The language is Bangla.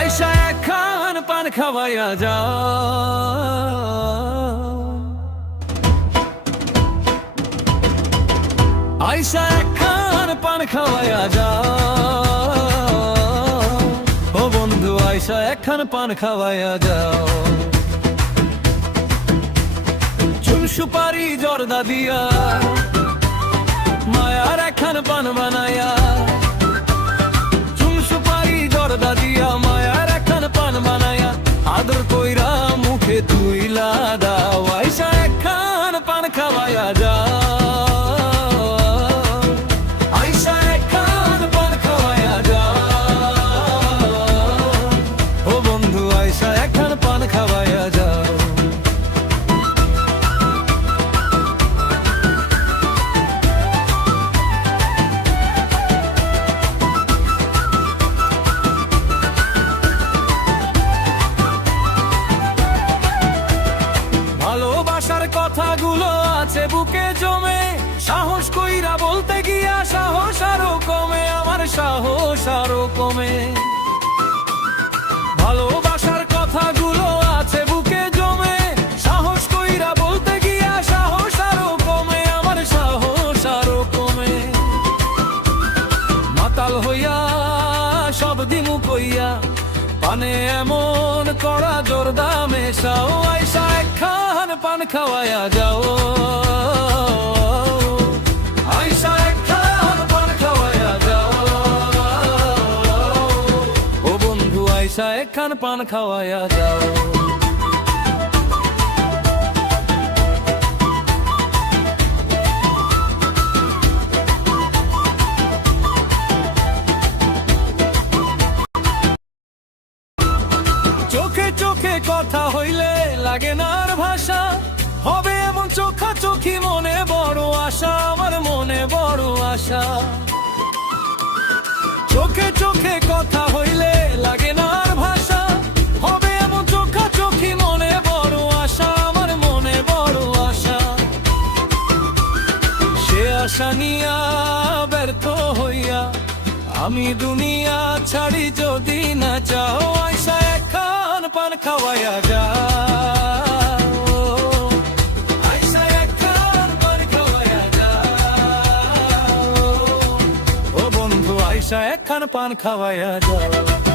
আইসা একখান পান খাওয়াইয়া যাও, আইসা একখান পান খাওয়াইয়া যাও। ও বন্ধু আইসা একখান পান খাওয়াইয়া যাও। চুন সুপারি জর্দা দিয়া মায়ার একখান পান বানাইয়া, চুন সুপারি জর্দা দিয়া মায়ার একখান পান বানাইয়া, আদর কইরা মুখে তুইলা দাও। আইসা একখান পান খাওয়াইয়া যাও, আইসা একখান পান খাওয়াইয়া যাও। ও বন্ধু আইসা একখান পান খাওয়াইয়া যাও। ভালোবাসার কথাগুলো আছে বুকে জমে, সাহস কইরা বলতে গিয়া সাহস আরো কমে, আমার সাহস আরো কমে। ভালোবাসার কথাগুলো আছে বুকে জমে, সাহস কইরা বলতে গিয়া সাহস আরো কমে, আমার সাহস আরো কমে। মাতাল হইয়া সব দিমু কইয়া, পানে এমন করা জর্দা মেশাও। আইসা একখান পান খাওয়াইয়া যাও, আইসা একখান পান খাওয়াইয়া যাও। ও বন্ধু আইসা একখান পান খাওয়াইয়া যাও। চোখে চোখে কথা হইলে লাগে না আর ভাষা, হবে এমন চোখা চোখি মনে বড় আশা, আমার মনে বড় আশা। চোখে চোখে কথা হইলে লাগে না আর ভাষা, হবে এমন চোখা চোখি মনে বড় আশা, আমার মনে বড় আশা। সে আশা নিয়া ব্যর্থ হইয়া আমি দুনিয়া ছাড়ি যদি না চাও। আইসা একখান পান খাওয়াইয়া যাও, আইসা একখান পান খাওয়াইয়া যাও। ও বন্ধু আইসা একখান পান খাওয়াইয়া যাও।